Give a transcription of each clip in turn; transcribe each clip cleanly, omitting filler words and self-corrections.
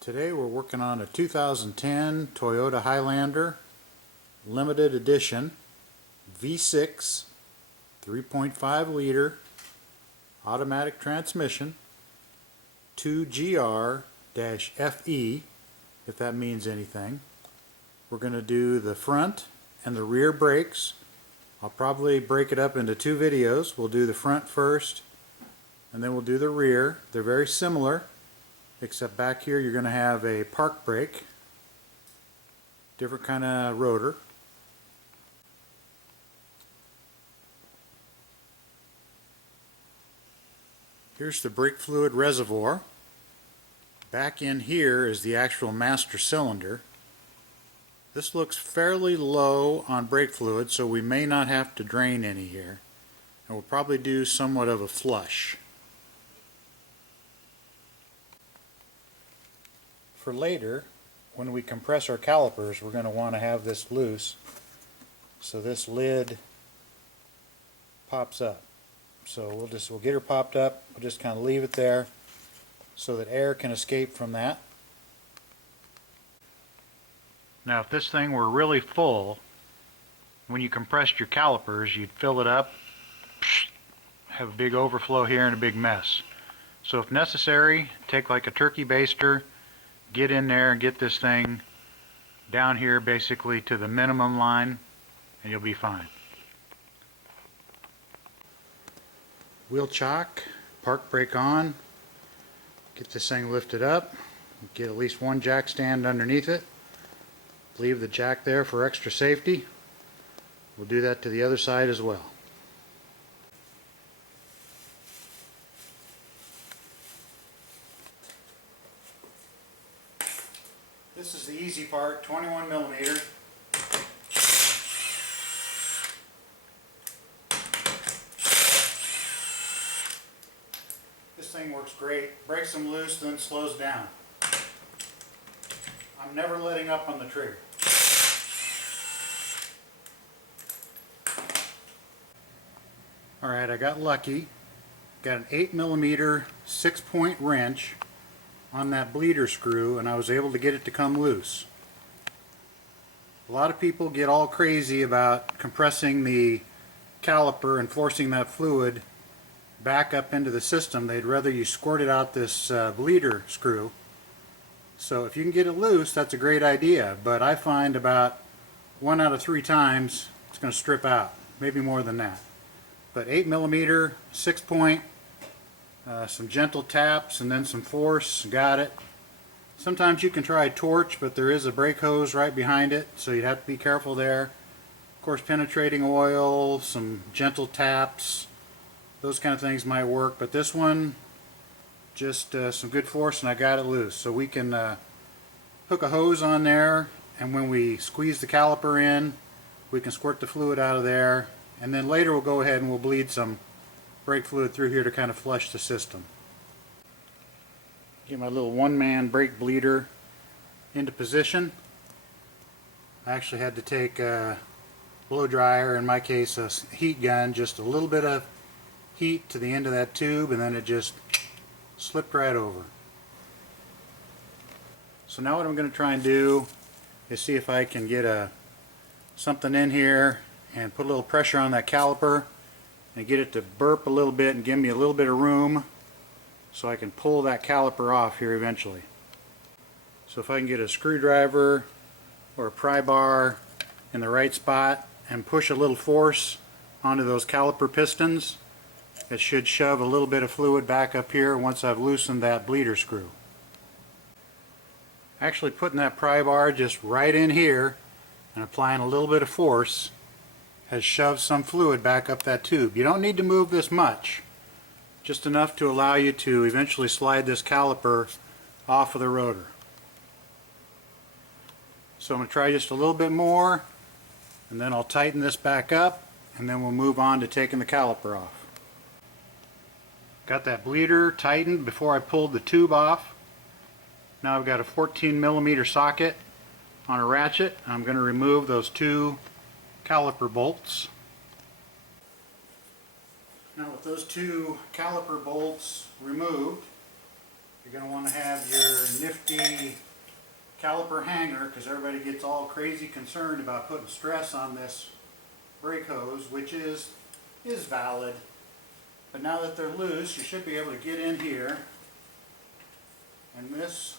Today we're working on a 2010 Toyota Highlander limited edition V6 3.5 liter automatic transmission 2GR-FE, if that means anything. We're going to do the front and the rear brakes. I'll probably break it up into two videos. We'll do the front first and then we'll do the rear. They're very similar, except back here you're going to have a park brake, different kind of rotor. Here's the brake fluid reservoir. Back in here is the actual master cylinder. This looks fairly low on brake fluid, so we may not have to drain any here, and we'll probably do somewhat of a flush. For later, when we compress our calipers, we're going to want to have this loose so this lid pops up. So we'll get her popped up. We'll just kind of leave it there so that air can escape from that. Now, if this thing were really full, when you compressed your calipers, you'd fill it up, have a big overflow here and a big mess. So if necessary, take like a turkey baster, get in there and get this thing down here basically to the minimum line, and you'll be fine. Wheel chock, park brake on, get this thing lifted up, get at least one jack stand underneath it, leave the jack there for extra safety. We'll do that to the other side as well. This is the easy part, 21 millimeter. This thing works great. Breaks them loose, then slows down. I'm never letting up on the trigger. Alright, I got lucky. Got an 8 millimeter 6-point wrench on that bleeder screw, and I was able to get it to come loose. A lot of people get all crazy about compressing the caliper and forcing that fluid back up into the system. They'd rather you squirt it out this bleeder screw. So if you can get it loose, that's a great idea, but I find about 1 out of 3 times it's going to strip out, maybe more than that. But 8 millimeter 6-point, some gentle taps and then some force, got it. Sometimes you can try a torch, but there is a brake hose right behind it, so you'd have to be careful there. Of course, penetrating oil, some gentle taps, those kind of things might work, but this one, just some good force and I got it loose. So we can hook a hose on there, and when we squeeze the caliper in, we can squirt the fluid out of there, and then later we'll go ahead and we'll bleed some brake fluid through here to kind of flush the system. Get my little one-man brake bleeder into position. I actually had to take a blow dryer, in my case a heat gun, just a little bit of heat to the end of that tube, and then it just slipped right over. So now what I'm going to try and do is see if I can get something in here and put a little pressure on that caliper and get it to burp a little bit and give me a little bit of room so I can pull that caliper off here eventually. So if I can get a screwdriver or a pry bar in the right spot and push a little force onto those caliper pistons, it should shove a little bit of fluid back up here once I've loosened that bleeder screw. Actually putting that pry bar just right in here and applying a little bit of force has shoved some fluid back up that tube. You don't need to move this much, just enough to allow you to eventually slide this caliper off of the rotor. So I'm going to try just a little bit more, and then I'll tighten this back up, and then we'll move on to taking the caliper off. Got that bleeder tightened before I pulled the tube off. Now I've got a 14 millimeter socket on a ratchet. I'm going to remove those 2 caliper bolts. Now with those 2 caliper bolts removed, You're going to want to have your nifty caliper hanger, because everybody gets all crazy concerned about putting stress on this brake hose, which is valid. But now that they're loose, you should be able to get in here, and this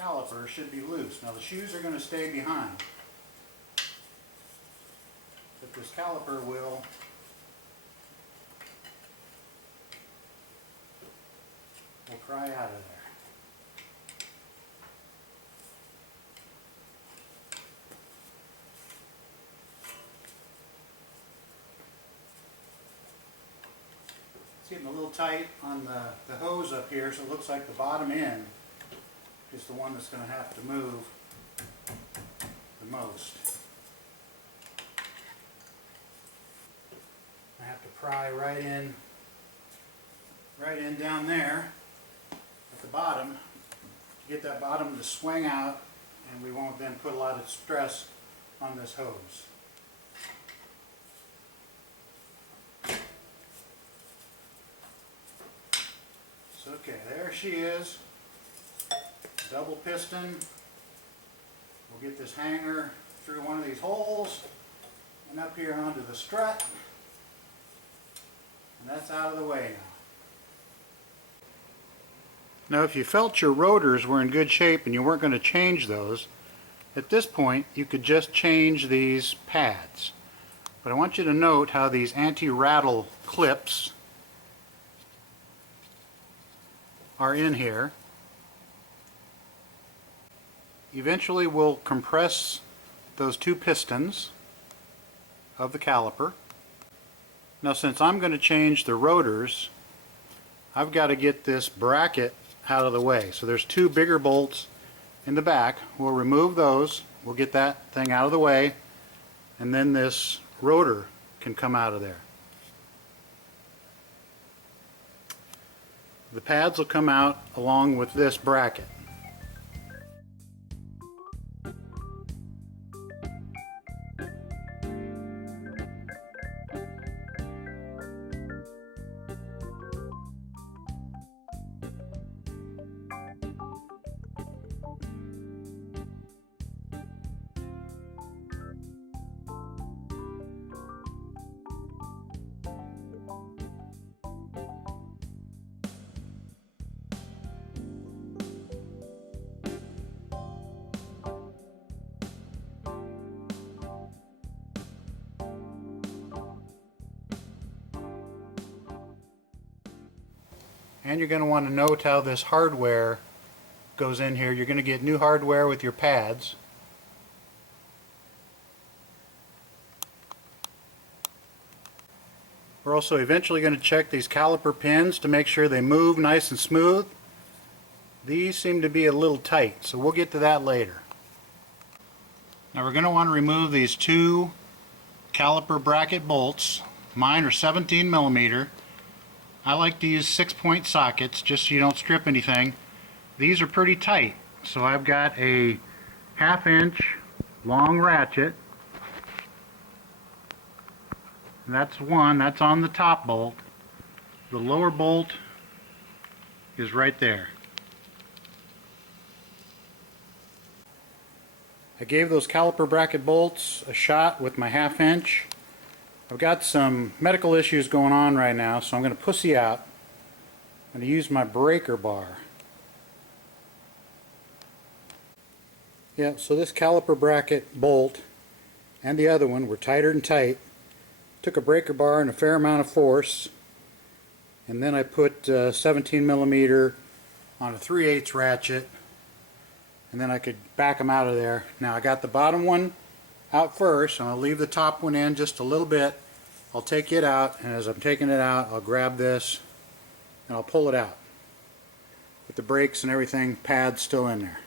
caliper should be loose. Now the shoes are going to stay behind, but this caliper will pry out of there. It's getting a little tight on the hose up here, so it looks like the bottom end is the one that's going to have to move the most. I have to pry right in down there at the bottom to get that bottom to swing out, and we won't then put a lot of stress on this hose. So, okay, there she is. Double piston. We'll get this hanger through one of these holes and up here onto the strut, and that's out of the way now. Now if you felt your rotors were in good shape and you weren't going to change those, at this point you could just change these pads. But I want you to note how these anti-rattle clips are in here. Eventually we'll compress those two pistons of the caliper. Now since I'm going to change the rotors, I've got to get this bracket out of the way. So there's two bigger bolts in the back. We'll remove those, we'll get that thing out of the way, and then this rotor can come out of there. The pads will come out along with this bracket. And you're going to want to note how this hardware goes in here. You're going to get new hardware with your pads. We're also eventually going to check these caliper pins to make sure they move nice and smooth. These seem to be a little tight, so we'll get to that later. Now we're going to want to remove these two caliper bracket bolts. Mine are 17 millimeter. I like to use 6-point sockets just so you don't strip anything. These are pretty tight, so I've got a 1/2 inch long ratchet. And that's one, that's on the top bolt. The lower bolt is right there. I gave those caliper bracket bolts a shot with my 1/2 inch. I've got some medical issues going on right now, so I'm going to pussy out. I'm going to use my breaker bar. Yeah, so this caliper bracket bolt and the other one were tighter than tight. Took a breaker bar and a fair amount of force, and then I put 17 millimeter on a 3/8 ratchet, and then I could back them out of there. Now I got the bottom one out first. I'm going to leave the top one in just a little bit. I'll take it out, and as I'm taking it out, I'll grab this and I'll pull it out with the brakes and everything pads still in there.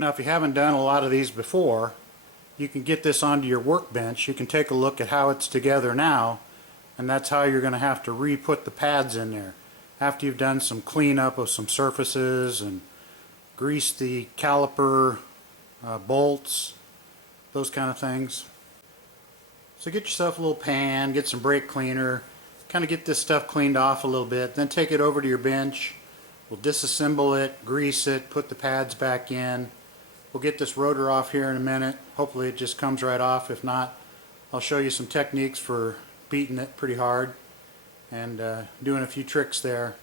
Now if you haven't done a lot of these before, you can get this onto your workbench, you can take a look at how it's together now, and that's how you're going to have to re-put the pads in there. After you've done some cleanup of some surfaces and greased the caliper, bolts, those kind of things. So get yourself a little pan, get some brake cleaner, kind of get this stuff cleaned off a little bit, then take it over to your bench. We'll disassemble it, grease it, put the pads back in. We'll get this rotor off here in a minute. Hopefully it just comes right off. If not, I'll show you some techniques for beating it pretty hard and doing a few tricks there.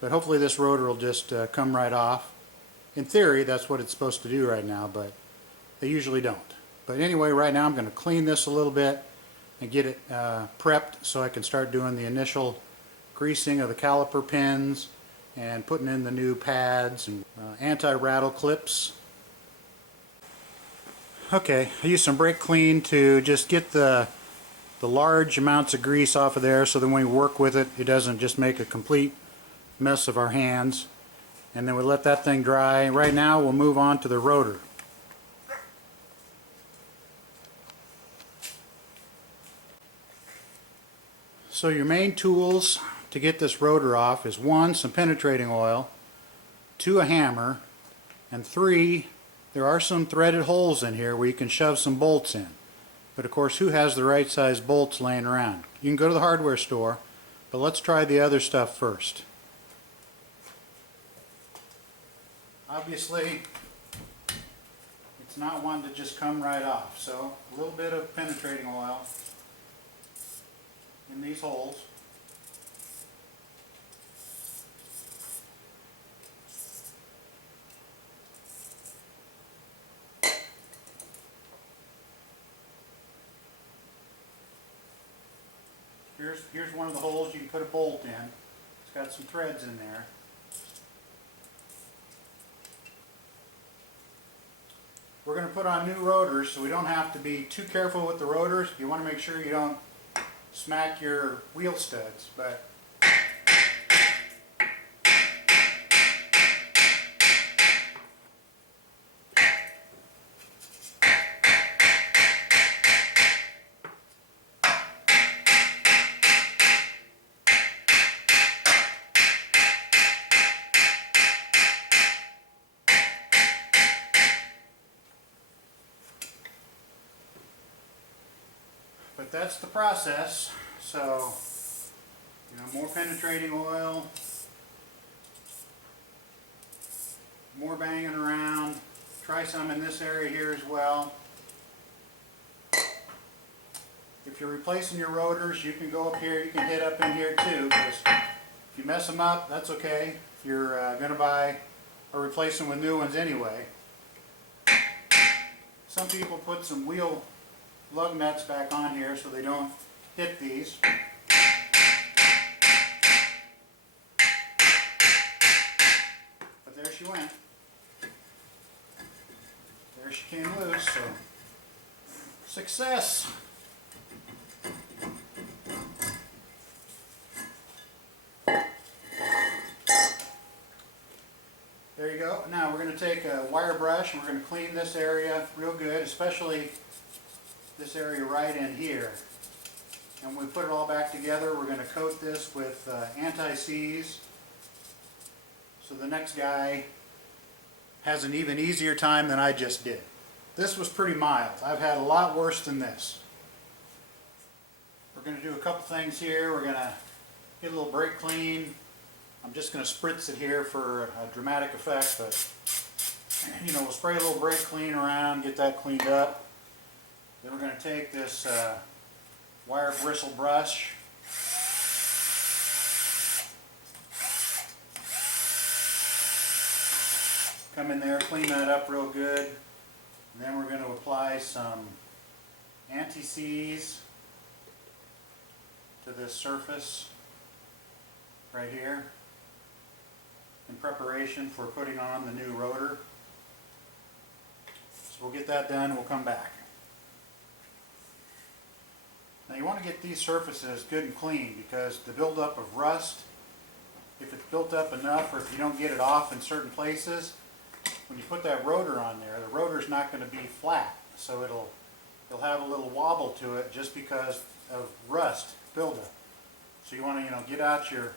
But hopefully this rotor will just come right off. In theory, that's what it's supposed to do right now, but they usually don't. But anyway, right now I'm going to clean this a little bit and get it prepped so I can start doing the initial greasing of the caliper pins and putting in the new pads and anti-rattle clips. Okay, I used some brake clean to just get the large amounts of grease off of there so that when we work with it, it doesn't just make a complete mess of our hands. And then we let that thing dry. Right now we'll move on to the rotor. So your main tools to get this rotor off is 1, some penetrating oil, 2, a hammer, and 3, there are some threaded holes in here where you can shove some bolts in. But of course, who has the right size bolts laying around? You can go to the hardware store, but let's try the other stuff first. Obviously, it's not one to just come right off, so a little bit of penetrating oil in these holes. Here's one of the holes you can put a bolt in. It's got some threads in there. We're going to put on new rotors, so we don't have to be too careful with the rotors. You want to make sure you don't smack your wheel studs, but that's the process. So, more penetrating oil, more banging around. Try some in this area here as well. If you're replacing your rotors, you can go up here, you can hit up in here too, because if you mess them up, that's okay. You're going to buy or replace them with new ones anyway. Some people put some wheel lug nuts back on here so they don't hit these. But there she went. There she came loose, so success! There you go. Now we're going to take a wire brush and we're going to clean this area real good, especially this area right in here. And when we put it all back together, we're going to coat this with anti-seize so the next guy has an even easier time than I just did. This was pretty mild. I've had a lot worse than this. We're going to do a couple things here. We're going to get a little brake clean. I'm just going to spritz it here for a dramatic effect, but we'll spray a little brake clean around, get that cleaned up. Then we're going to take this wire bristle brush, come in there, clean that up real good, and then we're going to apply some anti-seize to this surface right here in preparation for putting on the new rotor. So we'll get that done and we'll come back. Now you want to get these surfaces good and clean because the buildup of rust, if it's built up enough or if you don't get it off in certain places, when you put that rotor on there, the rotor's not going to be flat, so it'll you'll have a little wobble to it just because of rust buildup. So you want to, get out your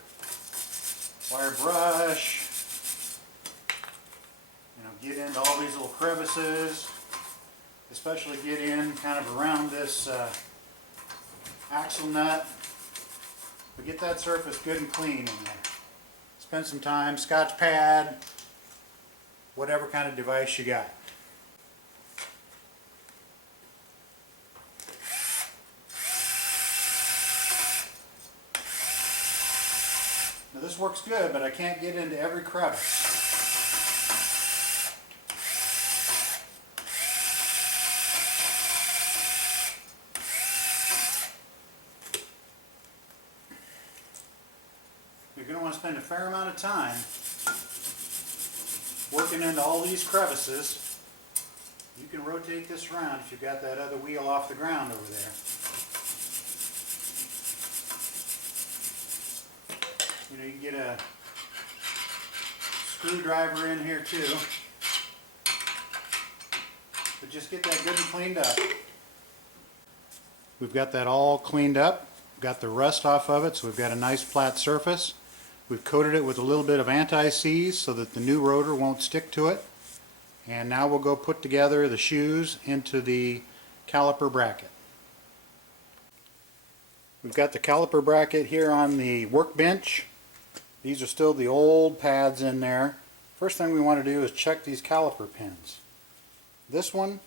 wire brush, get into all these little crevices, especially get in kind of around this axle nut. But get that surface good and clean in there. Spend some time, Scotch pad, whatever kind of device you got. Now this works good, but I can't get into every crevice. You're going to want to spend a fair amount of time working into all these crevices. You can rotate this around if you've got that other wheel off the ground over there. You can get a screwdriver in here too. But just get that good and cleaned up. We've got that all cleaned up. Got the rust off of it, so we've got a nice flat surface. We've coated it with a little bit of anti-seize so that the new rotor won't stick to it. And now we'll go put together the shoes into the caliper bracket. We've got the caliper bracket here on the workbench. These are still the old pads in there. First thing we want to do is check these caliper pins. This one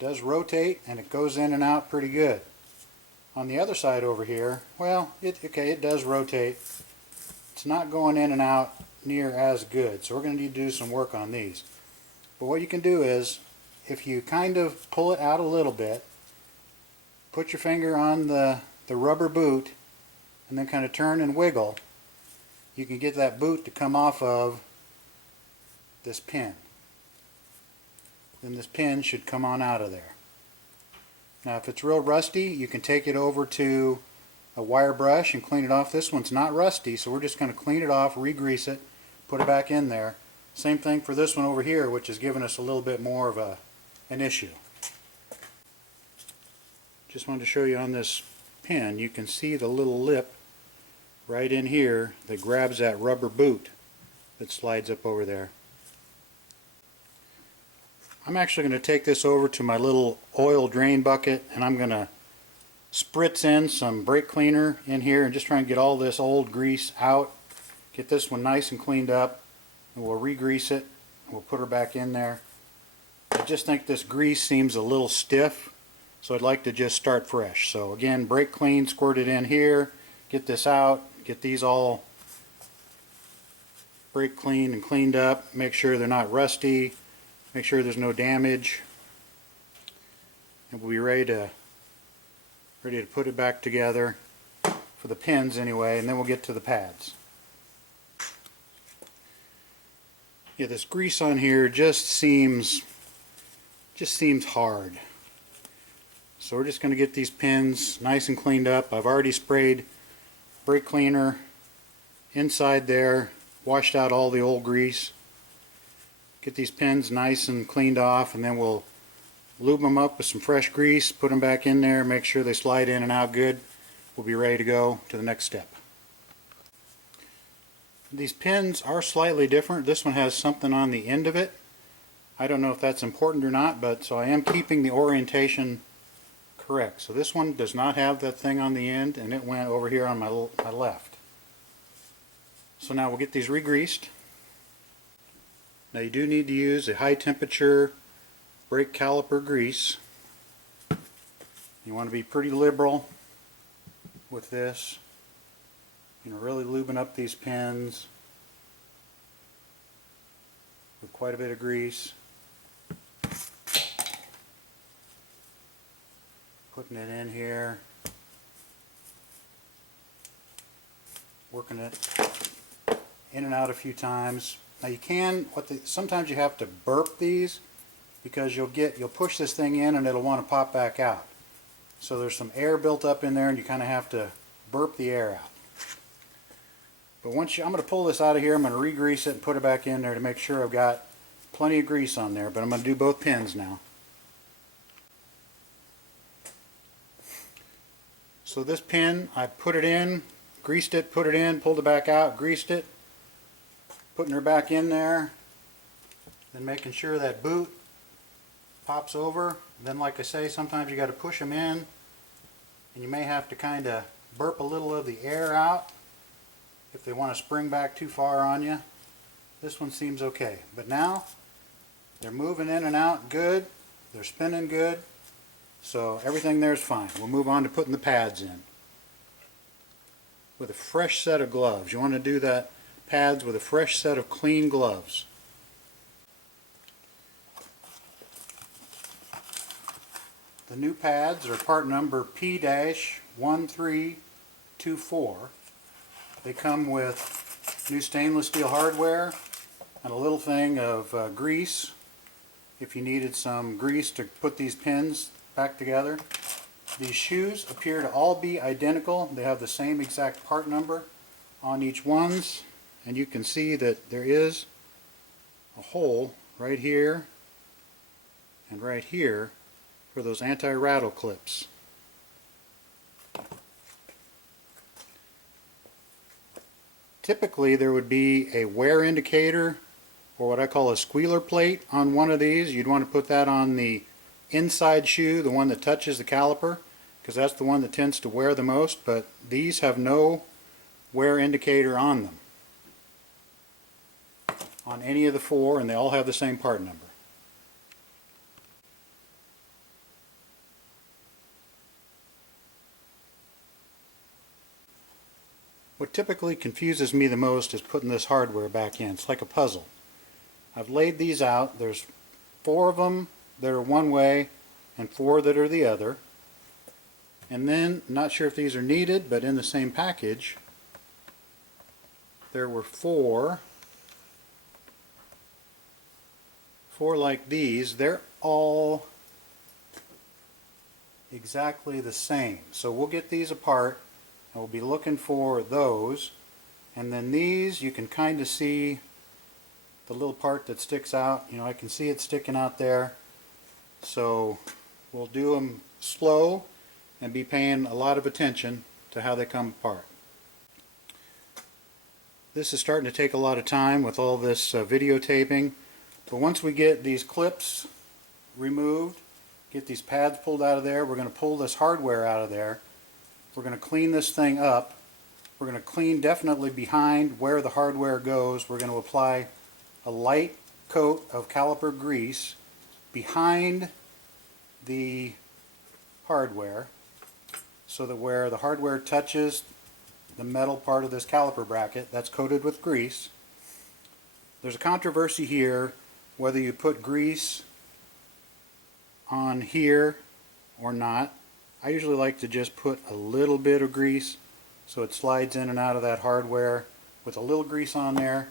does rotate and it goes in and out pretty good. On the other side over here, well, it does rotate. It's not going in and out near as good, so we're going to need to do some work on these. But what you can do is, if you kind of pull it out a little bit, put your finger on the rubber boot, and then kind of turn and wiggle, you can get that boot to come off of this pin. Then this pin should come on out of there. Now if it's real rusty, you can take it over to a wire brush and clean it off. This one's not rusty, so we're just going to clean it off, re-grease it, put it back in there. Same thing for this one over here, which has given us a little bit more of an issue. Just wanted to show you on this pin, you can see the little lip right in here that grabs that rubber boot that slides up over there. I'm actually going to take this over to my little oil drain bucket and I'm going to spritz in some brake cleaner in here and just try and get all this old grease out. Get this one nice and cleaned up, and we'll re-grease it and we'll put her back in there. I just think this grease seems a little stiff, so I'd like to just start fresh. So again, brake clean, squirt it in here, get this out, get these all brake clean and cleaned up, make sure they're not rusty, make sure there's no damage, and we'll be ready to put it back together for the pins anyway, and then we'll get to the pads. Yeah, this grease on here just seems hard. So we're just going to get these pins nice and cleaned up. I've already sprayed brake cleaner inside there, washed out all the old grease. Get these pins nice and cleaned off, and then we'll lube them up with some fresh grease, put them back in there, make sure they slide in and out good. We'll be ready to go to the next step. These pins are slightly different. This one has something on the end of it. I don't know if that's important or not, but so I am keeping the orientation correct. So this one does not have that thing on the end, and it went over here on my left. So now we'll get these re-greased. Now you do need to use a high temperature brake caliper grease. You want to be pretty liberal with this. Really lubing up these pins with quite a bit of grease. Putting it in here. Working it in and out a few times. Now you can, sometimes you have to burp these because you'll push this thing in and it'll want to pop back out. So there's some air built up in there and you kind of have to burp the air out. But I'm going to pull this out of here, I'm going to re-grease it and put it back in there to make sure I've got plenty of grease on there, but I'm going to do both pins now. So this pin, I put it in, greased it, put it in, pulled it back out, greased it, putting her back in there, then making sure that boot pops over. Then like I say, sometimes you got to push them in, and you may have to kind of burp a little of the air out if they want to spring back too far on you. This one seems okay. But now they're moving in and out good, they're spinning good, so everything there's fine. We'll move on to putting the pads in. With a fresh set of gloves. You want to do that pads with a fresh set of clean gloves. The new pads are part number P-1324. They come with new stainless steel hardware and a little thing of grease if you needed some grease to put these pins back together. These shoes appear to all be identical. They have the same exact part number on each ones, and you can see that there is a hole right here and right here for those anti-rattle clips. Typically there would be a wear indicator, or what I call a squealer plate, on one of these. You'd want to put that on the inside shoe, the one that touches the caliper, because that's the one that tends to wear the most, but these have no wear indicator on them, on any of the four, and they all have the same part number. What typically confuses me the most is putting this hardware back in. It's like a puzzle. I've laid these out. There's 4 of them that are one way and 4 that are the other. And then, not sure if these are needed, but in the same package, there were 4 like these. They're all exactly the same. So we'll get these apart, and we'll be looking for those. And then these, you can kind of see the little part that sticks out. You know, I can see it sticking out there. So we'll do them slow and be paying a lot of attention to how they come apart. This is starting to take a lot of time with all this videotaping, but once we get these clips removed, get these pads pulled out of there, we're going to pull this hardware out of there. We're going to clean this thing up. We're going to clean definitely behind where the hardware goes. We're going to apply a light coat of caliper grease behind the hardware, so that where the hardware touches the metal part of this caliper bracket, that's coated with grease. There's a controversy here whether you put grease on here or not. I usually like to just put a little bit of grease so it slides in and out of that hardware with a little grease on there.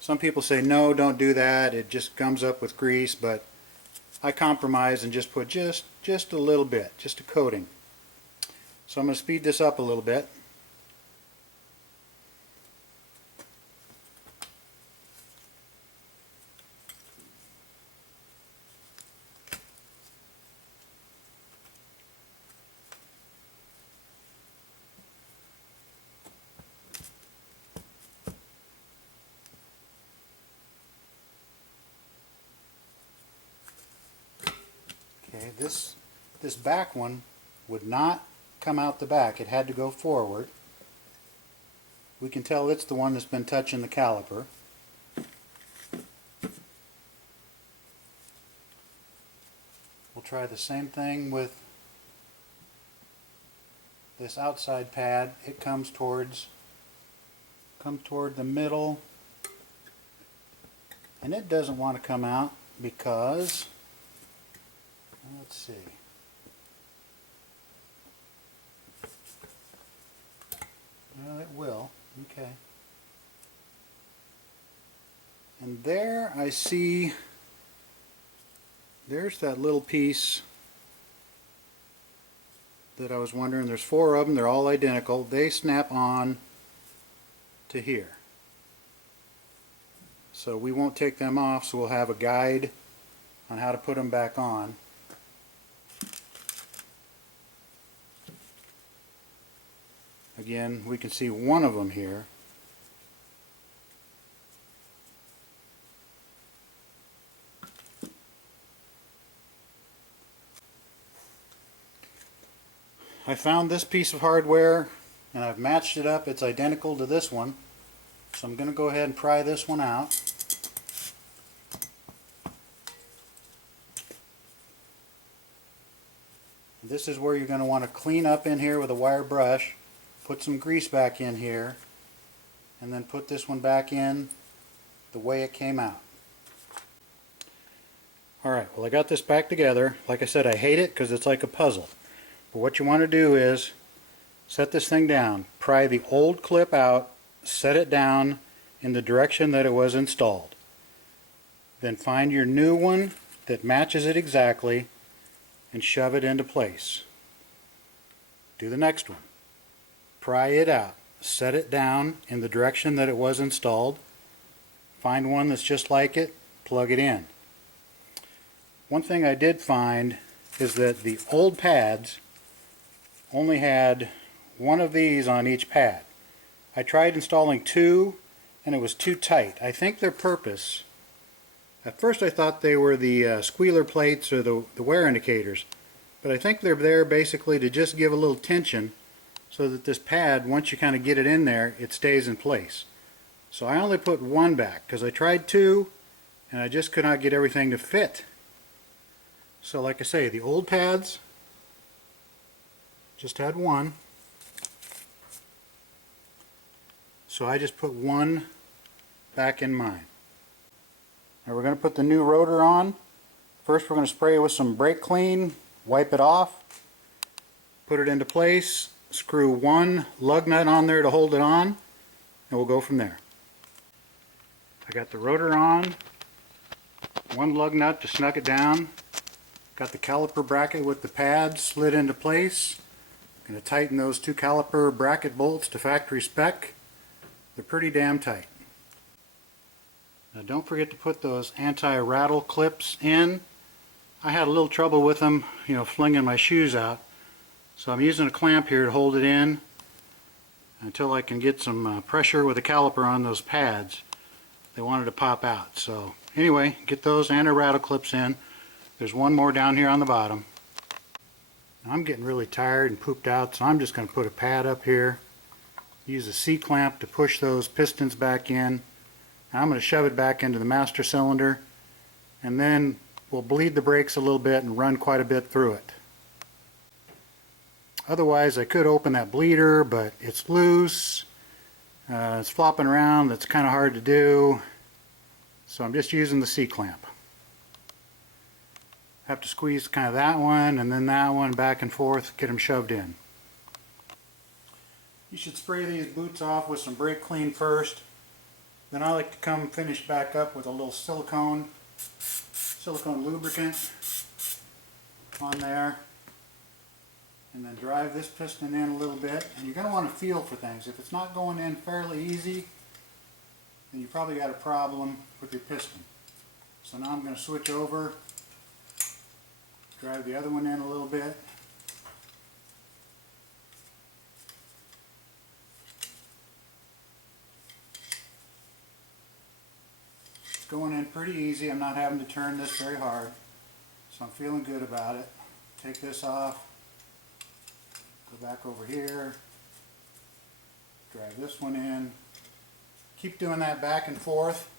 Some people say no, don't do that, it just gums up with grease, but I compromise and just put just a little bit, just a coating. So I'm going to speed this up a little bit. Okay, this back one would not come out the back. It had to go forward. We can tell it's the one that's been touching the caliper. We'll try the same thing with this outside pad. It comes toward the middle, and it doesn't want to come out because, let's see, well, it will. Okay. And there I see, there's that little piece that I was wondering. There's 4 of them. They're all identical. They snap on to here. So we won't take them off, so we'll have a guide on how to put them back on. Again, we can see one of them here. I found this piece of hardware and I've matched it up. It's identical to this one. So I'm going to go ahead and pry this one out. This is where you're going to want to clean up in here with a wire brush, put some grease back in here, and then put this one back in the way it came out. Alright, well, I got this back together. Like I said, I hate it because it's like a puzzle. But what you want to do is set this thing down, pry the old clip out, set it down in the direction that it was installed. Then find your new one that matches it exactly and shove it into place. Do the next one. Pry it out, set it down in the direction that it was installed. Find one that's just like it, plug it in. One thing I did find is that the old pads only had one of these on each pad. I tried installing two and it was too tight. I think their purpose, at first I thought they were the squealer plates or the wear indicators, but I think they're there basically to just give a little tension so that this pad, once you kind of get it in there, it stays in place. So I only put one back because I tried two and I just could not get everything to fit. So like I say, the old pads just had one. So I just put one back in mine. Now we're going to put the new rotor on. First we're going to spray it with some brake clean, wipe it off, put it into place, screw one lug nut on there to hold it on, and we'll go from there. I got the rotor on, one lug nut to snug it down, got the caliper bracket with the pad slid into place. I'm going to tighten those two caliper bracket bolts to factory spec. They're pretty damn tight. Now don't forget to put those anti-rattle clips in. I had a little trouble with them, flinging my shoes out. So I'm using a clamp here to hold it in until I can get some pressure with the caliper on those pads. They wanted to pop out. So anyway, get those anti-rattle clips in. There's one more down here on the bottom. Now I'm getting really tired and pooped out, so I'm just going to put a pad up here. Use a C-clamp to push those pistons back in. Now I'm going to shove it back into the master cylinder, and then we'll bleed the brakes a little bit and run quite a bit through it. Otherwise I could open that bleeder, but it's loose, it's flopping around, that's kind of hard to do, so I'm just using the C-clamp. Have to squeeze kind of that one and then that one back and forth, get them shoved in. You should spray these boots off with some brake clean first. Then I like to come finish back up with a little silicone lubricant on there. And then drive this piston in a little bit. And you're going to want to feel for things. If it's not going in fairly easy, then you probably got a problem with your piston. So now I'm going to switch over, drive the other one in a little bit. Going in pretty easy. I'm not having to turn this very hard, so I'm feeling good about it. Take this off, go back over here, drive this one in. Keep doing that back and forth.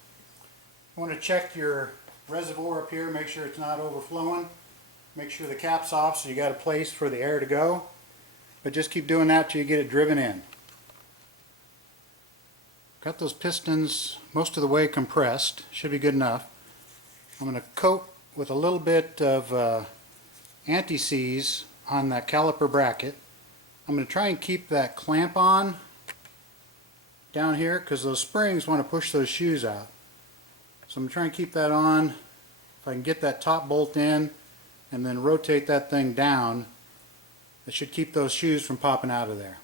You want to check your reservoir up here, make sure it's not overflowing. Make sure the cap's off so you got a place for the air to go. But just keep doing that till you get it driven in. Got those pistons most of the way compressed. Should be good enough. I'm going to coat with a little bit of anti-seize on that caliper bracket. I'm going to try and keep that clamp on down here because those springs want to push those shoes out. So I'm going to try and keep that on. If I can get that top bolt in and then rotate that thing down, it should keep those shoes from popping out of there.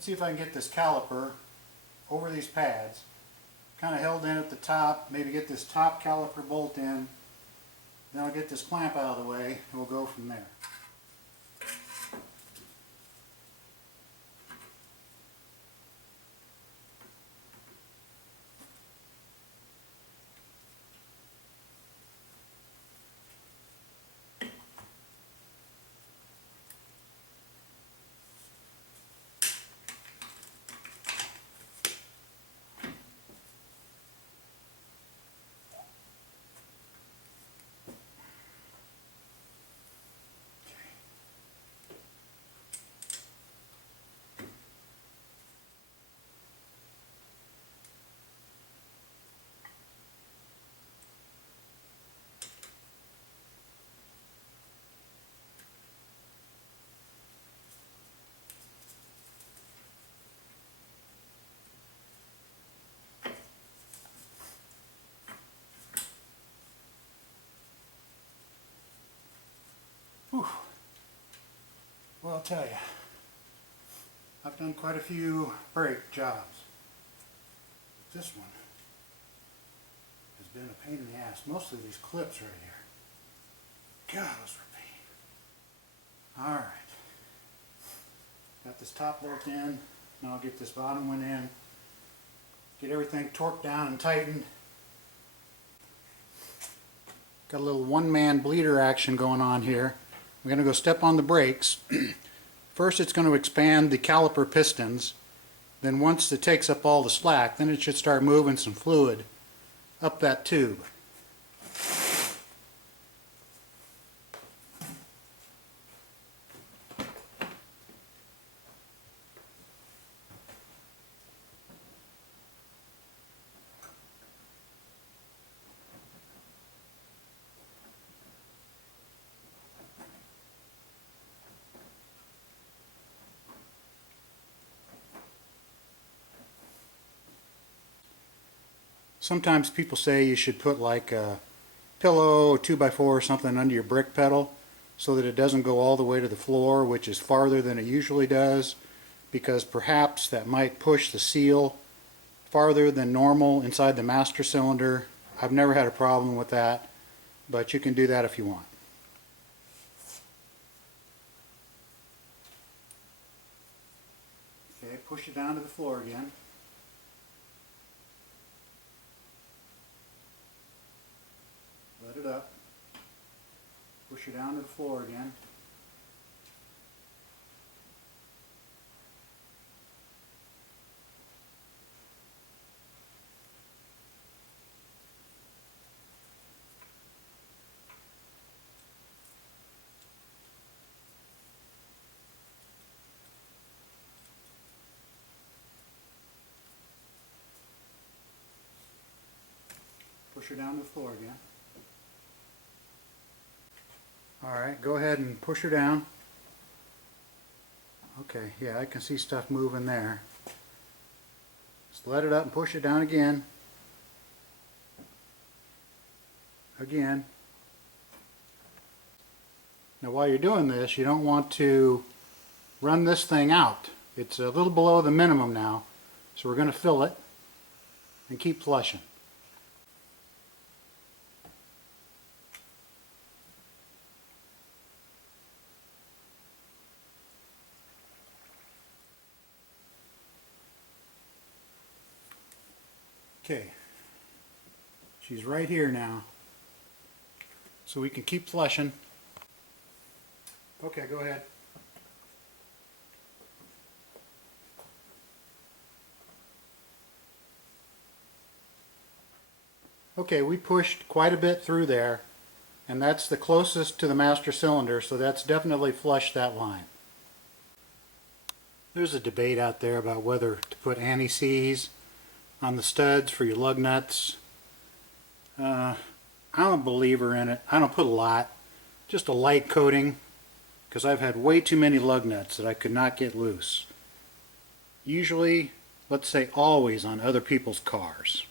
Let's see if I can get this caliper over these pads. Kind of held in at the top, maybe get this top caliper bolt in. Then I'll get this clamp out of the way and we'll go from there. Whew. Well, I'll tell you, I've done quite a few brake jobs. This one has been a pain in the ass. Mostly these clips right here. God, those were a pain. Alright. Got this top bolt in. Now I'll get this bottom one in. Get everything torqued down and tightened. Got a little one-man bleeder action going on here. I'm going to go step on the brakes. First it's going to expand the caliper pistons. Then once it takes up all the slack, then it should start moving some fluid up that tube. Sometimes people say you should put like a pillow or 2x4 or something under your brake pedal so that it doesn't go all the way to the floor, which is farther than it usually does, because perhaps that might push the seal farther than normal inside the master cylinder. I've never had a problem with that, but you can do that if you want. Okay, push it down to the floor again. Let it up. Push it down to the floor again. Push her down to the floor again. Alright, go ahead and push her down. Okay, yeah, I can see stuff moving there. Just let it up and push it down again. Again. Now while you're doing this, you don't want to run this thing out. It's a little below the minimum now, so we're going to fill it and keep flushing. Okay, she's right here now, so we can keep flushing. Okay, go ahead. Okay, we pushed quite a bit through there, and that's the closest to the master cylinder, so that's definitely flushed that line. There's a debate out there about whether to put anti-seize on the studs for your lug nuts. I'm a believer in it. I don't put a lot, just a light coating, because I've had way too many lug nuts that I could not get loose. Usually, let's say always, on other people's cars.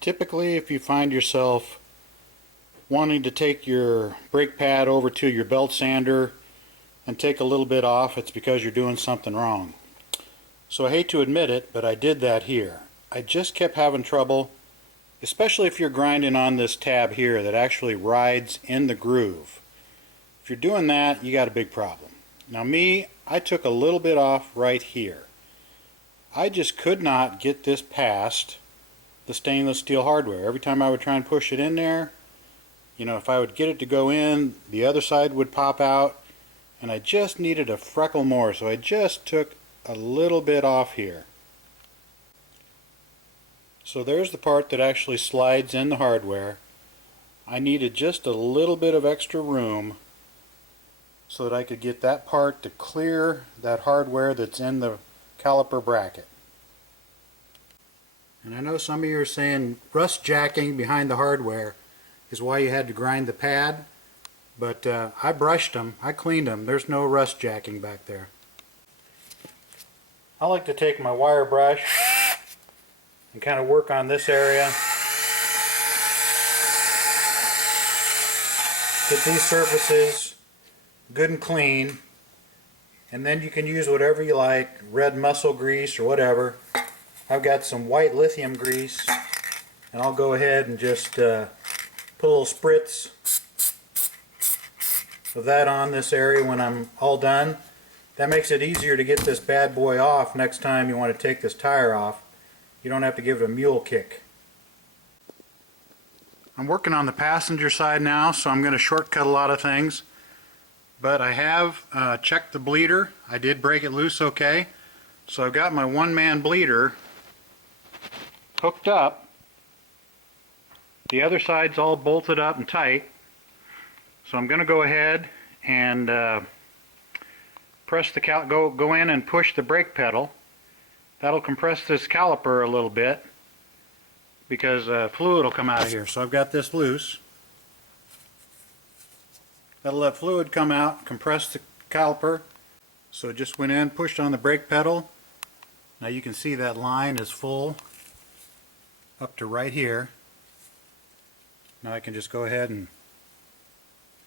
Typically, if you find yourself wanting to take your brake pad over to your belt sander and take a little bit off, it's because you're doing something wrong. So I hate to admit it, but I did that here. I just kept having trouble, especially if you're grinding on this tab here that actually rides in the groove. If you're doing that, you got a big problem. Now me, I took a little bit off right here. I just could not get this past the stainless steel hardware. Every time I would try and push it in there, you know, if I would get it to go in, the other side would pop out, and I just needed a freckle more, so I just took a little bit off here. So there's the part that actually slides in the hardware. I needed just a little bit of extra room so that I could get that part to clear that hardware that's in the caliper bracket. And I know some of you are saying rust jacking behind the hardware is why you had to grind the pad, but I brushed them, I cleaned them, there's no rust jacking back there. I like to take my wire brush and kind of work on this area. Get these surfaces good and clean, and then you can use whatever you like, red muscle grease or whatever. I've got some white lithium grease, and I'll go ahead and just put a little spritz of that on this area when I'm all done. That makes it easier to get this bad boy off next time you want to take this tire off. You don't have to give it a mule kick. I'm working on the passenger side now, so I'm going to shortcut a lot of things. But I have checked the bleeder. I did break it loose okay. So I've got my one-man bleeder hooked up. The other side's all bolted up and tight. So I'm going to go ahead and press the go in and push the brake pedal. That'll compress this caliper a little bit because fluid will come out of here. So I've got this loose. That'll let fluid come out, compress the caliper. So it just went in, pushed on the brake pedal. Now you can see that line is full up to right here. Now I can just go ahead and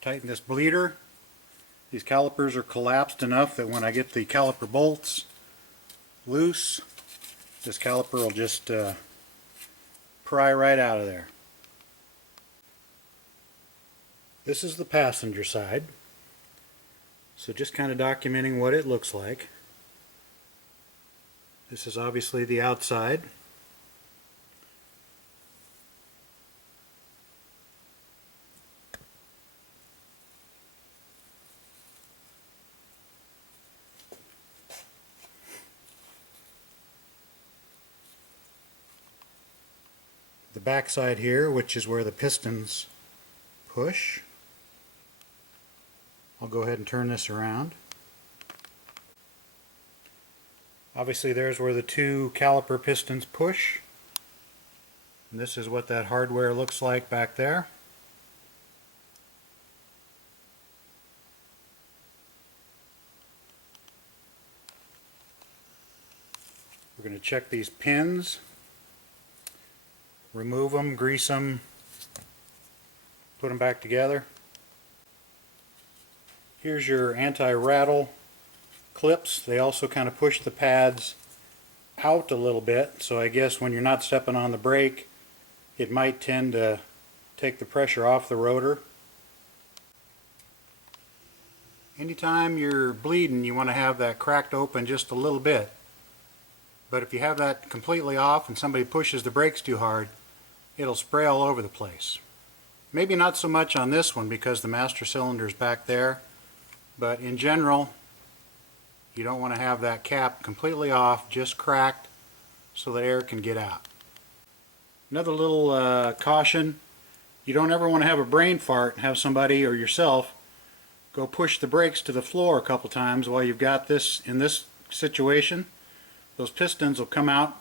tighten this bleeder. These calipers are collapsed enough that when I get the caliper bolts loose, this caliper will just pry right out of there. This is the passenger side. So just kind of documenting what it looks like. This is obviously the outside. The back side here, which is where the pistons push. I'll go ahead and turn this around. Obviously there's where the two caliper pistons push. And this is what that hardware looks like back there. We're going to check these pins. Remove them, grease them, put them back together. Here's your anti-rattle clips. They also kind of push the pads out a little bit, so I guess when you're not stepping on the brake, it might tend to take the pressure off the rotor. Anytime you're bleeding, you want to have that cracked open just a little bit. But if you have that completely off and somebody pushes the brakes too hard, it'll spray all over the place. Maybe not so much on this one because the master cylinder is back there, but in general, you don't want to have that cap completely off, just cracked, so that air can get out. Another little caution, you don't ever want to have a brain fart and have somebody or yourself go push the brakes to the floor a couple times while you've got this in this situation. Those pistons will come out,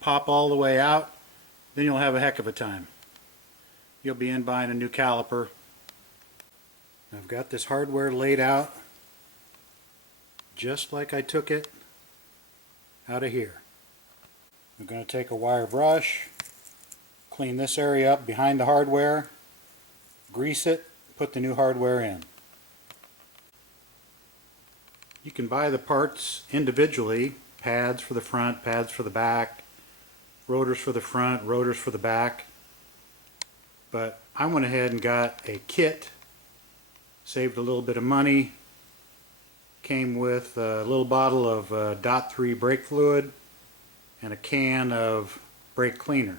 pop all the way out, then you'll have a heck of a time. You'll be in buying a new caliper. I've got this hardware laid out just like I took it out of here. I'm going to take a wire brush, clean this area up behind the hardware, grease it, put the new hardware in. You can buy the parts individually, pads for the front, pads for the back, rotors for the front, rotors for the back. But I went ahead and got a kit, saved a little bit of money, came with a little bottle of .3 brake fluid and a can of brake cleaner.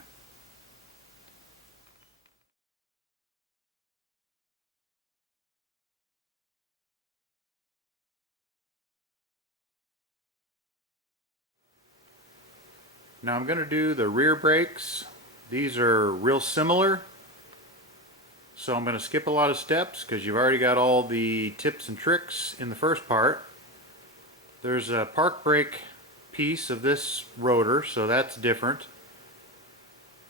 Now I'm going to do the rear brakes. These are real similar, so I'm going to skip a lot of steps because you've already got all the tips and tricks in the first part. There's a park brake piece of this rotor, so that's different.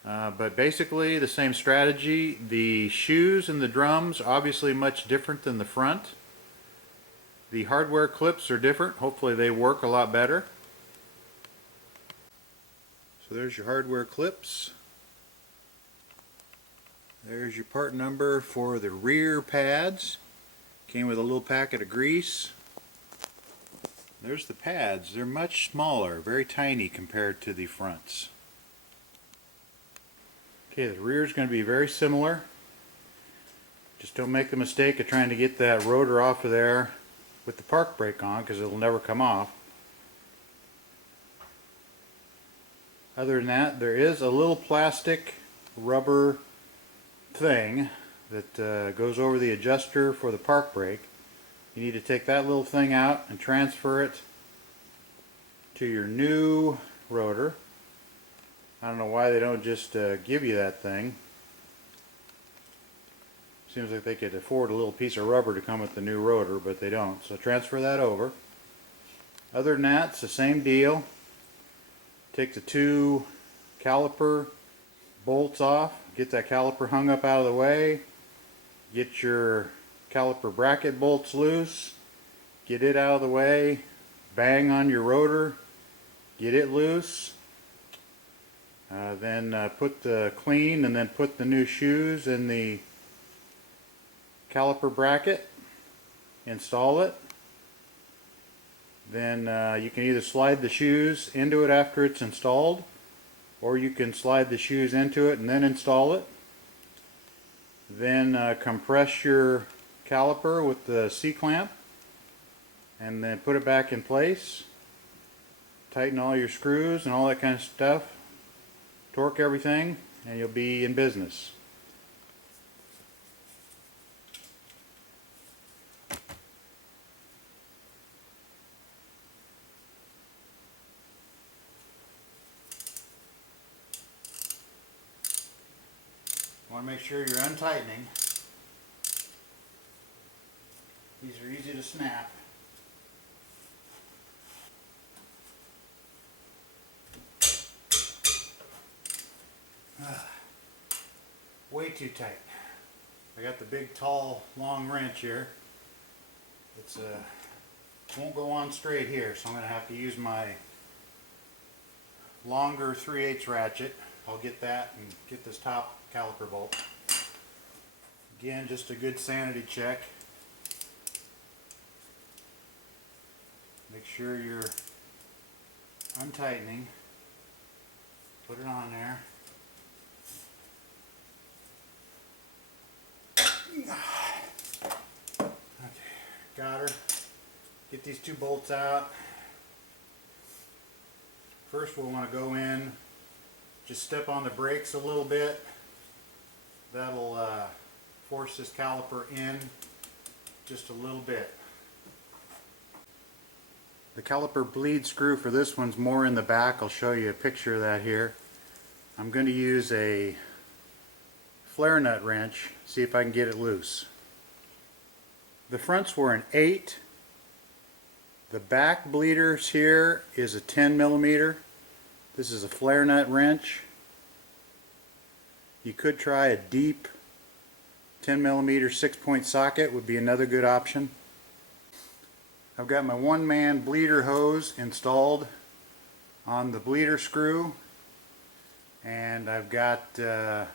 But basically the same strategy. The shoes and the drums obviously much different than the front. The hardware clips are different. Hopefully they work a lot better. So there's your hardware clips. There's your part number for the rear pads. Came with a little packet of grease. There's the pads. They're much smaller, very tiny compared to the fronts. Okay, the rear is going to be very similar. Just don't make the mistake of trying to get that rotor off of there with the park brake on, because it'll never come off. Other than that, there is a little plastic rubber thing that goes over the adjuster for the park brake. You need to take that little thing out and transfer it to your new rotor. I don't know why they don't just give you that thing. Seems like they could afford a little piece of rubber to come with the new rotor, but they don't. So transfer that over. Other than that, it's the same deal. Take the two caliper bolts off. Get that caliper hung up out of the way. Get your caliper bracket bolts loose. Get it out of the way. Bang on your rotor. Get it loose. Then put the clean and then put the new shoes in the caliper bracket. Install it. Then you can either slide the shoes into it after it's installed, or you can slide the shoes into it and then install it. Then compress your caliper with the C-clamp and then put it back in place. Tighten all your screws and all that kind of stuff. Torque everything and you'll be in business. You want to make sure you're untightening. These are easy to snap. Way too tight. I got the big, tall, long wrench here. It's won't go on straight here, so I'm going to have to use my longer 3/8 ratchet. I'll get that and get this top caliper bolt. Again, just a good sanity check. Make sure you're untightening. Put it on there. Okay, got her. Get these two bolts out. First we'll want to go in, just step on the brakes a little bit. That'll force this caliper in just a little bit. The caliper bleed screw for this one's more in the back. I'll show you a picture of that here. I'm going to use a flare nut wrench, see if I can get it loose. The fronts were an 8. The back bleeders here is a 10 millimeter. This is a flare nut wrench. You could try a deep 10 millimeter 6-point socket, would be another good option. I've got my one-man bleeder hose installed on the bleeder screw, and I've got the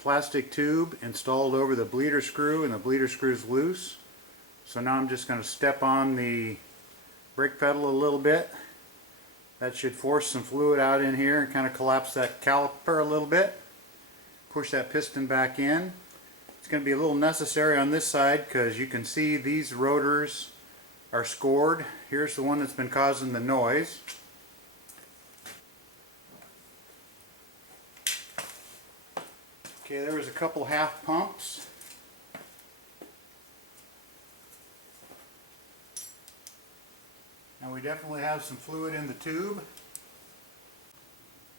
plastic tube installed over the bleeder screw, and the bleeder screw is loose. So now I'm just going to step on the brake pedal a little bit. That should force some fluid out in here and kind of collapse that caliper a little bit. Push that piston back in. It's going to be a little necessary on this side because you can see these rotors are scored. Here's the one that's been causing the noise. Okay, there was a couple half pumps. Now we definitely have some fluid in the tube.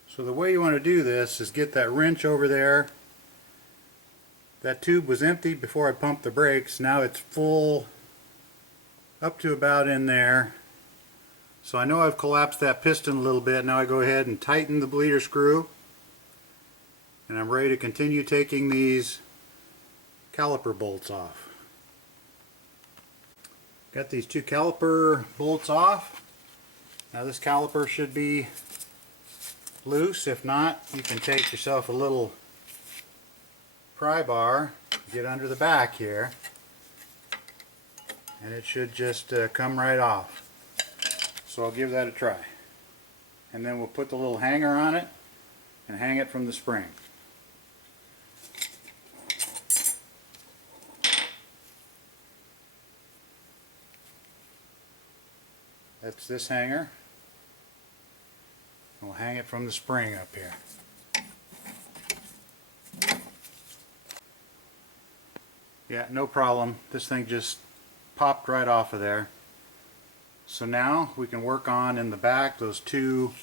So the way you want to do this is get that wrench over there. That tube was empty before I pumped the brakes. Now it's full up to about in there. So I know I've collapsed that piston a little bit. Now I go ahead and tighten the bleeder screw. And I'm ready to continue taking these caliper bolts off. Got these two caliper bolts off. Now this caliper should be loose. If not, you can take yourself a little pry bar, get under the back here, and it should just come right off. So I'll give that a try. And then we'll put the little hanger on it and hang it from the spring. That's this hanger. We'll hang it from the spring up here. Yeah, no problem. This thing just popped right off of there. So now we can work on in the back those two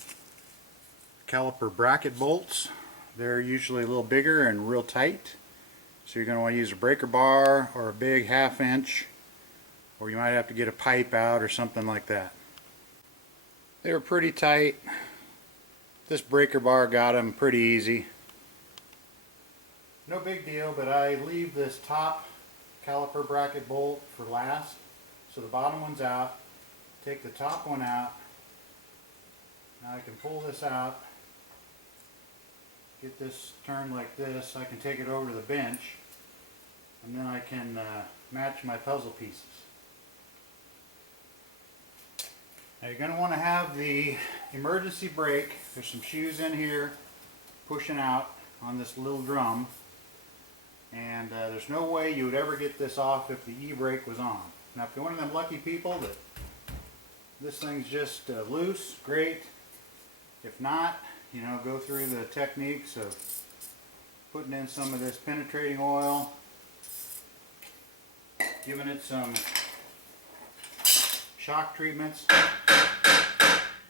caliper bracket bolts. They're usually a little bigger and real tight. So you're going to want to use a breaker bar or a big 1/2 inch, or you might have to get a pipe out or something like that. They were pretty tight. This breaker bar got them pretty easy. No big deal, but I leave this top caliper bracket bolt for last. So the bottom one's out. Take the top one out. Now I can pull this out. Get this turned like this. I can take it over to the bench. And then I can match my puzzle pieces. Now you're going to want to have the emergency brake. There's some shoes in here pushing out on this little drum. And there's no way you would ever get this off if the e-brake was on. Now if you're one of them lucky people that this thing's just loose, great. If not, you know, go through the techniques of putting in some of this penetrating oil, giving it some shock treatments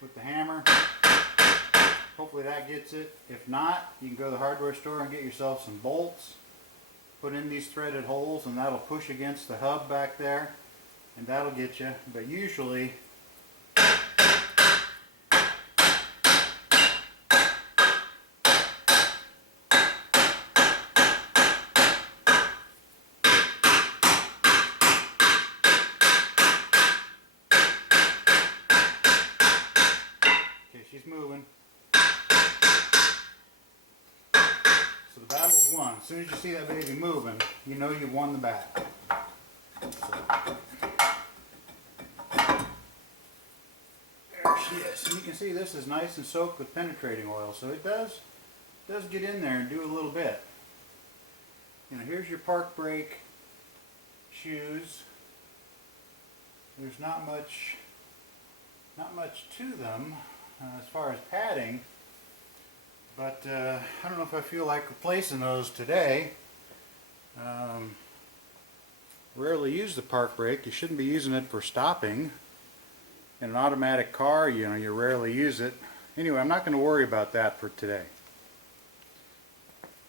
with the hammer. Hopefully that gets it. If not, you can go to the hardware store and get yourself some bolts. Put in these threaded holes and that'll push against the hub back there and that'll get you. But usually she's moving. So the battle's won. As soon as you see that baby moving, you know you've won the battle. So, there she is. And you can see this is nice and soaked with penetrating oil. So it does get in there and do a little bit. You know, here's your park brake shoes. There's not much to them. As far as padding, but I don't know if I feel like replacing those today. Rarely use the park brake. You shouldn't be using it for stopping. In an automatic car, you know, you rarely use it. Anyway, I'm not going to worry about that for today.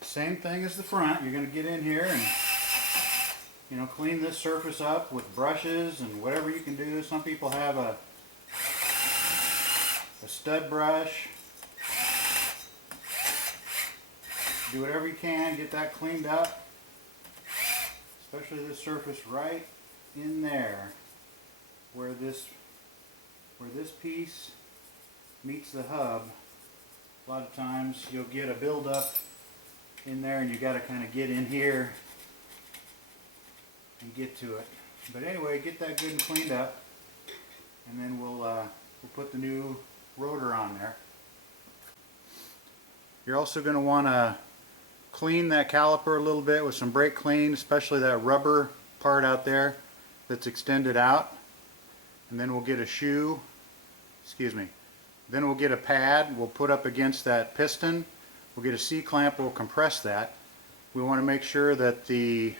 Same thing as the front. You're going to get in here and, you know, clean this surface up with brushes and whatever you can do. Some people have a stud brush. Do whatever you can, get that cleaned up, especially this surface right in there where this piece meets the hub. A lot of times you'll get a buildup in there and you got to kind of get in here and get to it. But anyway, get that good and cleaned up, and then we'll put the new rotor on there. You're also going to want to clean that caliper a little bit with some brake clean, especially that rubber part out there that's extended out. And then we'll get a then we'll get a pad we'll put up against that piston. We'll get a C-clamp, we'll compress that. We want to make sure that the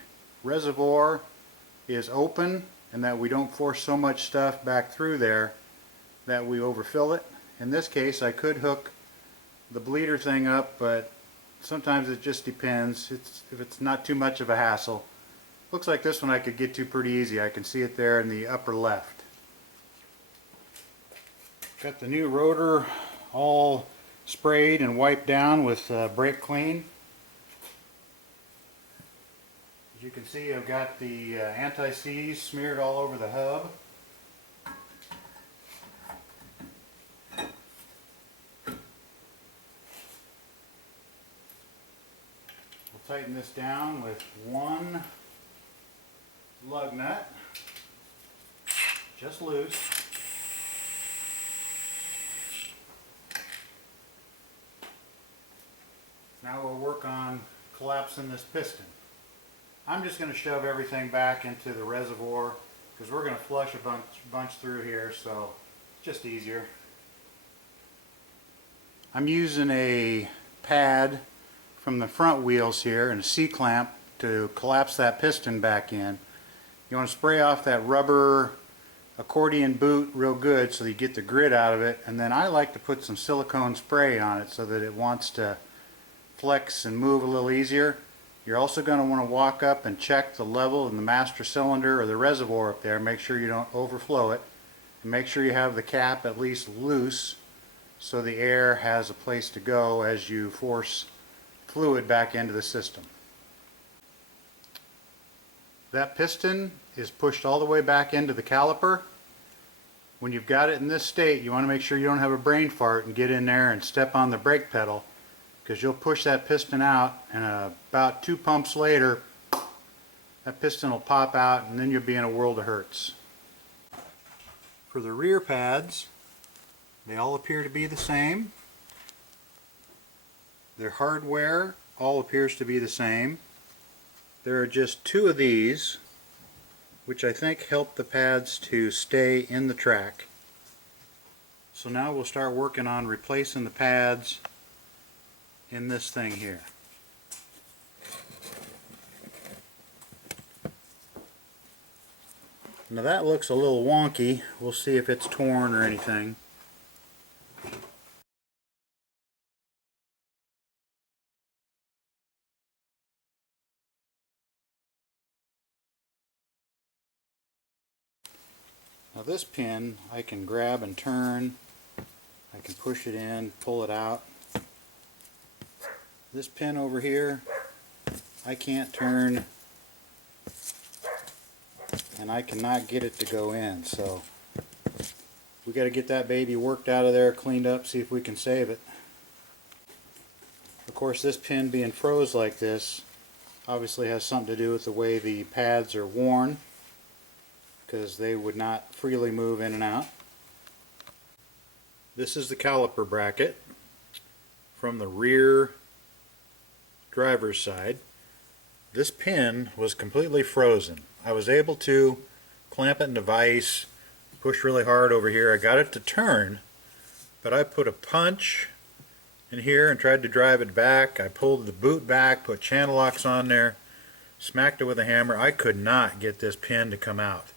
reservoir is open and that we don't force so much stuff back through there that we overfill it. In this case, I could hook the bleeder thing up, but sometimes it just depends. If it's not too much of a hassle. Looks like this one I could get to pretty easy. I can see it there in the upper left. Got the new rotor all sprayed and wiped down with brake clean. As you can see, I've got the anti-seize smeared all over the hub. We'll tighten this down with one lug nut, just loose. Now we'll work on collapsing this piston. I'm just going to shove everything back into the reservoir because we're going to flush a bunch through here, so it's just easier. I'm using a pad from the front wheels here and a C-clamp to collapse that piston back in. You want to spray off that rubber accordion boot real good so that you get the grit out of it, and then I like to put some silicone spray on it so that it wants to flex and move a little easier. You're also going to want to walk up and check the level in the master cylinder or the reservoir up there. Make sure you don't overflow it, and make sure you have the cap at least loose so the air has a place to go as you force fluid back into the system. That piston is pushed all the way back into the caliper. When you've got it in this state, you want to make sure you don't have a brain fart and get in there and step on the brake pedal, because you'll push that piston out and about 2 pumps later that piston will pop out and then you'll be in a world of hurts. For the rear pads, they all appear to be the same. Their hardware all appears to be the same. There are just 2 of these, which I think help the pads to stay in the track. So now we'll start working on replacing the pads in this thing here. Now that looks a little wonky. We'll see if it's torn or anything. Now this pin I can grab and turn. I can push it in, pull it out. This pin over here I can't turn, and I cannot get it to go in, so we got to get that baby worked out of there, cleaned up, see if we can save it. Of course, this pin being froze like this obviously has something to do with the way the pads are worn, because they would not freely move in and out. This is the caliper bracket from the rear driver's side. This pin was completely frozen. I was able to clamp it into vise, push really hard over here. I got it to turn, but I put a punch in here and tried to drive it back. I pulled the boot back, put channel locks on there, smacked it with a hammer. I could not get this pin to come out.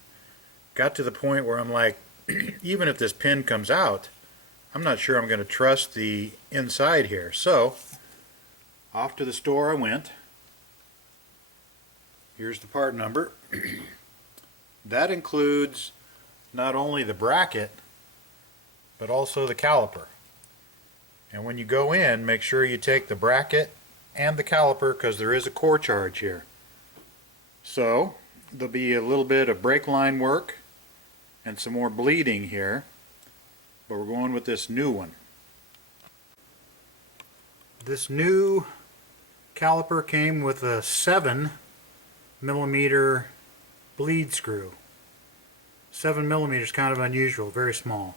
Got to the point where I'm like, even if this pin comes out, I'm not sure I'm going to trust the inside here. So off to the store I went. Here's the part number. That includes not only the bracket but also the caliper. And when you go in, make sure you take the bracket and the caliper, because there is a core charge here. So there'll be a little bit of brake line work and some more bleeding here, but we're going with this new one. This new caliper came with a 7mm bleed screw. 7 millimeters is kind of unusual, very small.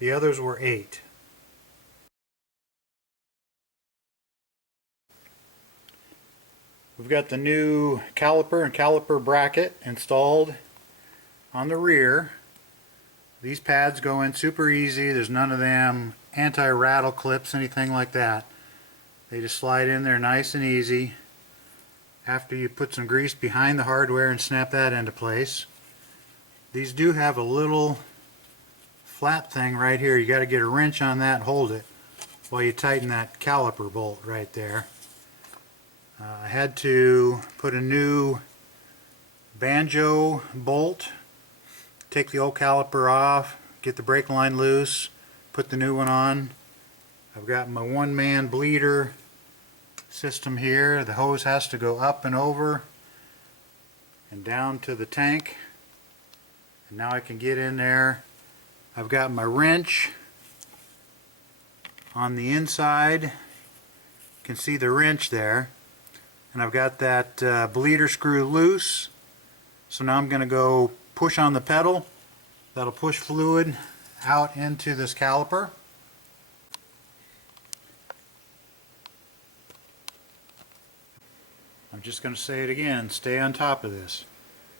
The others were 8. We've got the new caliper and caliper bracket installed on the rear. These pads go in super easy. There's none of them anti-rattle clips, anything like that. They just slide in there nice and easy after you put some grease behind the hardware and snap that into place. These do have a little flap thing right here. You got to get a wrench on that and hold it while you tighten that caliper bolt right there. I had to put a new banjo bolt, take the old caliper off, get the brake line loose, put the new one on. I've got my one-man bleeder system here. The hose has to go up and over and down to the tank. And now I can get in there. I've got my wrench on the inside. You can see the wrench there. And I've got that bleeder screw loose. So now I'm going to go push on the pedal. That'll push fluid out into this caliper. I'm just going to say it again, stay on top of this.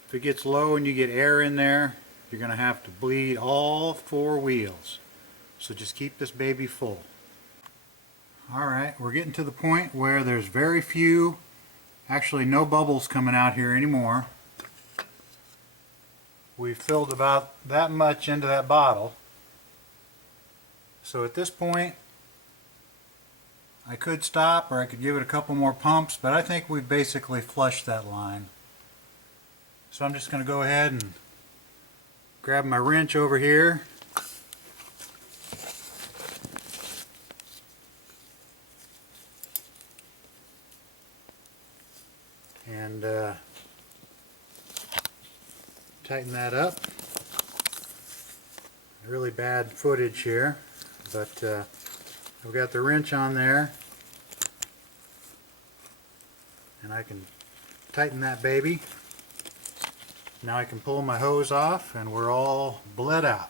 If it gets low and you get air in there, you're going to have to bleed all 4 wheels. So just keep this baby full. Alright, we're getting to the point where there's very few, actually no bubbles coming out here anymore. We've filled about that much into that bottle. So at this point, I could stop or I could give it a couple more pumps, but I think we've basically flushed that line. So I'm just going to go ahead and grab my wrench over here. And tighten that up. Really bad footage here, but I've got the wrench on there and I can tighten that baby. Now I can pull my hose off and we're all bled out.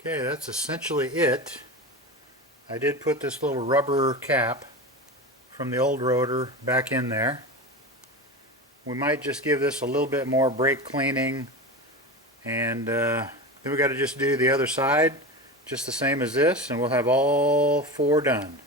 Okay, that's essentially it. I did put this little rubber cap from the old rotor back in there. We might just give this a little bit more brake cleaning, and then we got to just do the other side just the same as this, and we'll have all 4 done.